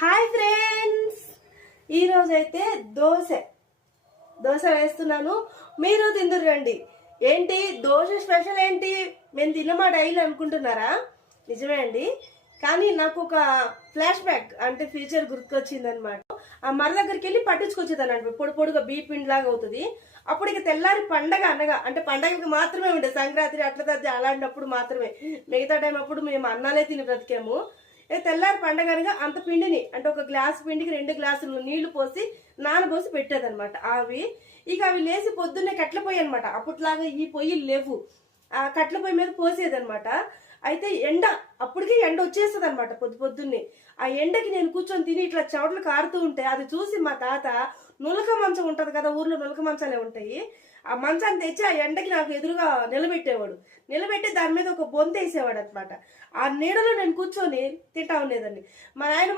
Hi friends, ఈరోజైతే దోశ వేస్తున్నాను. మీరు తిందురు రండి. ఏంటి దోశ స్పెషల్ ఏంటి, మేము తిన్నమా డైలీ అనుకుంటున్నారా? నిజమే అండి. కానీ నాకు ఒక ఫ్లాష్ బ్యాక్ అంటే ఫ్యూచర్ గుర్తుకొచ్చిందనమాట. ఆ మర దగ్గరికి వెళ్ళి పట్టించుకొచ్చేదాన్ని అంటే పొడి పొడిగా బీప్ పిండి లాగా అవుతుంది. అప్పుడు ఇక తెల్లారి పండగ అనగా అంటే పండగకి మాత్రమే ఉండే, సంక్రాంతి అట్ల తద్ది అలాంటప్పుడు మాత్రమే. మిగతా టైం అప్పుడు మేము అన్నాలే తిని బ్రతికాము. తెల్లారి పండగ అనగా అంత పిండిని అంటే ఒక గ్లాసు పిండికి 2 గ్లాసులు నీళ్లు పోసి నానబోసి పెట్టేదనమాట. అవి లేసి పొద్దున్నే కట్ల పొయ్యి అనమాట. అప్పట్లాగా ఈ పొయ్యిలు లేవు. ఆ కట్ల పొయ్యి మీద పోసేదనమాట. అయితే అప్పటికి ఎండ వచ్చేస్తుంది అనమాట పొద్దున్నే. ఆ ఎండకి నేను కూర్చొని తిని ఇట్లా చెమటలు కారుతూ ఉంటే అది చూసి మా తాత నులక మంచం ఉంటది కదా, ఊర్లో నులక మంచాలే ఉంటాయి, ఆ మంచాన్ని తెచ్చి ఆ ఎండకి నాకు ఎదురుగా నిలబెట్టేవాడు. నిలబెట్టి దాని మీద ఒక బొంత వేసేవాడు అనమాట. ఆ నీడలో నేను కూర్చొని తింటా ఉండేదాన్ని. మా నాయనమ్మ